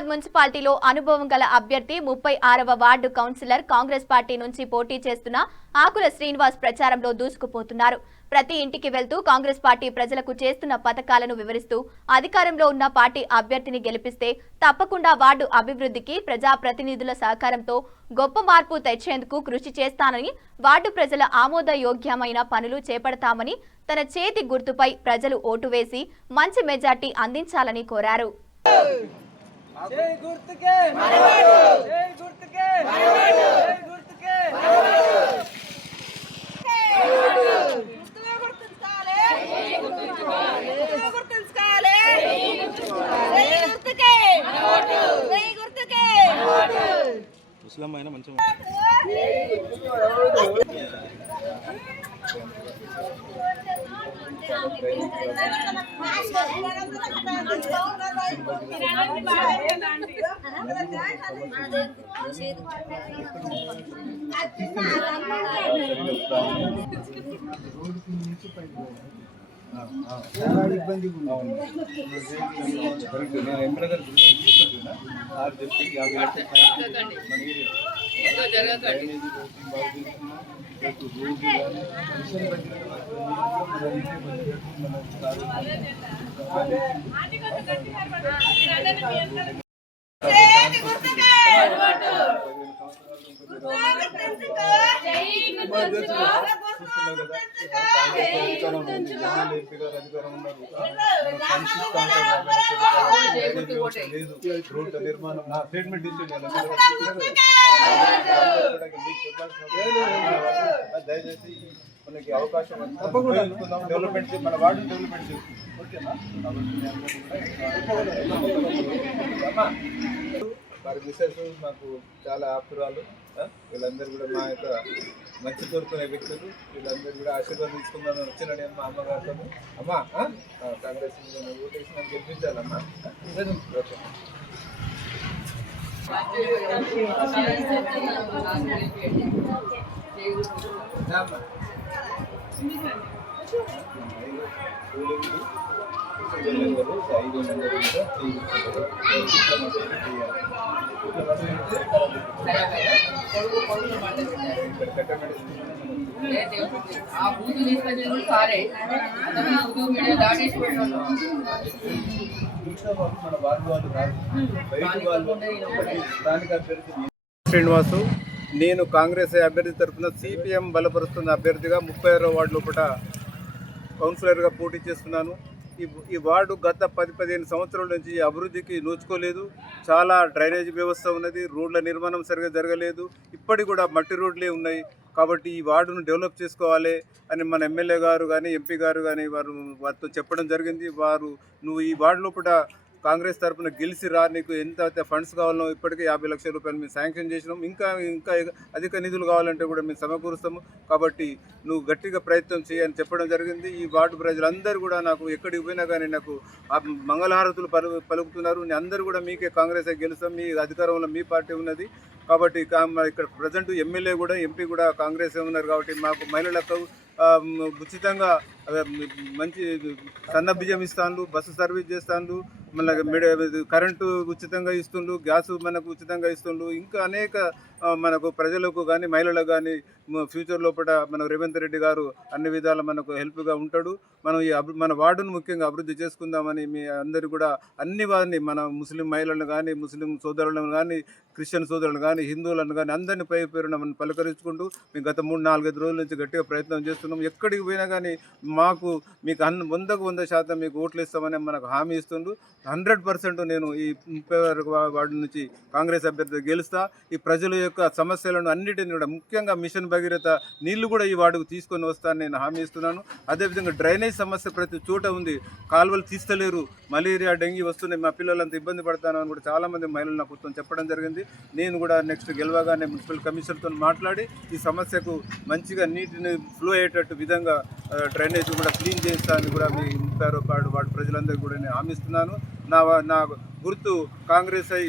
హుజూరాబాద్ మున్సిపాలిటీలో అనుభవం గల అభ్యర్థి 36వ వార్డు కౌన్సిలర్ కాంగ్రెస్ పార్టీ నుంచి పోటీ చేస్తున్న ఆకుల శ్రీనివాస్ ప్రచారంలో దూసుకుపోతున్నారు. ప్రతి ఇంటికి వెళ్తూ కాంగ్రెస్ పార్టీ ప్రజలకు చేస్తున్న పథకాలను వివరిస్తూ అధికారంలో ఉన్న పార్టీ అభ్యర్థిని గెలిపిస్తే తప్పకుండా వార్డు అభివృద్ధికి ప్రజాప్రతినిధుల సహకారంతో గొప్ప మార్పు తెచ్చేందుకు కృషి చేస్తానని, వార్డు ప్రజల ఆమోదయోగ్యమైన పనులు చేపడతామని, తన చేతి గుర్తుపై ప్రజలు ఓటు వేసి మంచి మెజార్టీ అందించాలని కోరారు. జై గుర్తుకే మనవాడు జై గుర్తుకే మనవాడు జై గుర్తుకే మనవాడు గుర్తుగా గుర్తుంచాలే జై గుర్తుంచాలే జై గుర్తుకే మనవాడు జై గుర్తుకే మనవాడు ముస్లిం అయినా మంచి చాలా ఇబ్బందిగా ఉంది. నేను ఎంపీ గారు తీసుకుంటున్నా నాకు చెప్పి 50 రోడ్ల నిర్మాణం నా స్టేట్మెంట్ దయచేసి మనకి అవకాశం డెవలప్మెంట్ మన వార్డు డెవలప్మెంట్ చేస్తుంది. ఓకేనా? వారి మిస్సెస్ మాకు చాలా ఆప్తురాలు. వీళ్ళందరూ కూడా మా యొక్క మంచి కోరుకునే వ్యక్తులు. వీళ్ళందరూ కూడా ఆశీర్వాదం తీసుకుందామని వచ్చిన నేను మా అమ్మగారితో, అమ్మా కాంగ్రెస్ ఓటేసి నాకు గెలిపించాలమ్మా. శ్రీనివాసు, నేను కాంగ్రెస్ అభ్యర్థి తరఫున సిపిఎం బలపరుస్తున్న అభ్యర్థిగా 36వ వార్డు లోపల కౌన్సిలర్గా పోటీ చేస్తున్నాను. ఈ వార్డు గత 10-15 సంవత్సరాల నుంచి అభివృద్ధికి నోచుకోలేదు. చాలా డ్రైనేజ్ వ్యవస్థ ఉన్నది, రోడ్ల నిర్మాణం సరిగా జరగలేదు, ఇప్పటికి కూడా మట్టి రోడ్లే ఉన్నాయి. కాబట్టి ఈ వార్డును డెవలప్ చేసుకోవాలి అని మన ఎమ్మెల్యే గారు కానీ ఎంపీ గారు కానీ వారితో చెప్పడం జరిగింది. నువ్వు ఈ వార్డు లోపల కాంగ్రెస్ తరఫున గెలిచి రా, నీకు ఎంత ఫండ్స్ కావాలో ఇప్పటికే 50 లక్షల రూపాయలు మేము శాంక్షన్ చేసినాం, ఇంకా అధిక నిధులు కావాలంటే కూడా మేము సమకూరుస్తాము. కాబట్టి నువ్వు గట్టిగా ప్రయత్నం చేయని చెప్పడం జరిగింది. ఈ వార్డు ప్రజలందరూ కూడా నాకు ఎక్కడికి పోయినా కానీ నాకు మంగళహారతులు పలుకుతున్నారు. అందరూ కూడా మీకే కాంగ్రెస్ గెలుస్తాం, మీ అధికారంలో మీ పార్టీ ఉన్నది. కాబట్టి ఇక్కడ ప్రజెంట్ ఎమ్మెల్యే కూడా ఎంపీ కూడా కాంగ్రెస్ ఉన్నారు. కాబట్టి మాకు మహిళలకు ఉచితంగా మంచి సన్న బియ్యం ఇస్తాను, బస్సు సర్వీస్ చేస్తాను, మళ్ళీ కరెంటు ఉచితంగా ఇస్తుండ్రు, గ్యాసు మనకు ఉచితంగా ఇస్తుండ్రు. ఇంకా అనేక మనకు ప్రజలకు కానీ మహిళలకు కానీ ఫ్యూచర్ లోపల మన రేవంత్ రెడ్డి గారు అన్ని విధాలు మనకు హెల్ప్గా ఉంటాడు. మనం మన వార్డును ముఖ్యంగా అభివృద్ధి చేసుకుందామని మీ అందరూ కూడా అన్ని వారిని మన ముస్లిం మహిళలను కానీ, ముస్లిం సోదరులను కానీ, క్రిస్టియన్ సోదరులను కానీ, హిందువులను కానీ అందరినీ పేరున మనం పలకరించుకుంటూ మేము గత 3-4 రోజుల నుంచి గట్టిగా ప్రయత్నం చేస్తున్నాం. ఎక్కడికి పోయినా కానీ మాకు మీకు 100% మీకు ఓట్లు ఇస్తామని మనకు హామీ ఇస్తుండ్రు. 100% నేను ఈ 36వ వార్డు నుంచి కాంగ్రెస్ అభ్యర్థి గెలుస్తా. ఈ ప్రజల యొక్క సమస్యలను అన్నిటిని కూడా ముఖ్యంగా మిషన్ భగీరథ నీళ్లు కూడా ఈ వార్డుకు తీసుకొని వస్తానని నేను హామీ ఇస్తున్నాను. అదేవిధంగా డ్రైనేజ్ సమస్య ప్రతి చోట ఉంది, కాలువలు తీస్తలేరు, మలేరియా డెంగీ వస్తున్నాయి, మా పిల్లలంతా ఇబ్బంది పడతాను అని కూడా చాలామంది మహిళలు నాకు చెప్పడం జరిగింది. నేను కూడా నెక్స్ట్ గెలవగానే మున్సిపల్ కమిషనర్తో మాట్లాడి ఈ సమస్యకు మంచిగా నీటిని ఫ్లో అయ్యేటట్టు విధంగా డ్రైనేజ్ కూడా క్లీన్ చేస్తానని కూడా మీ 36వ వార్డు ప్రజలందరికీ కూడా నేను హామీ ఇస్తున్నాను. నా గుర్తు కాంగ్రెస్ అయి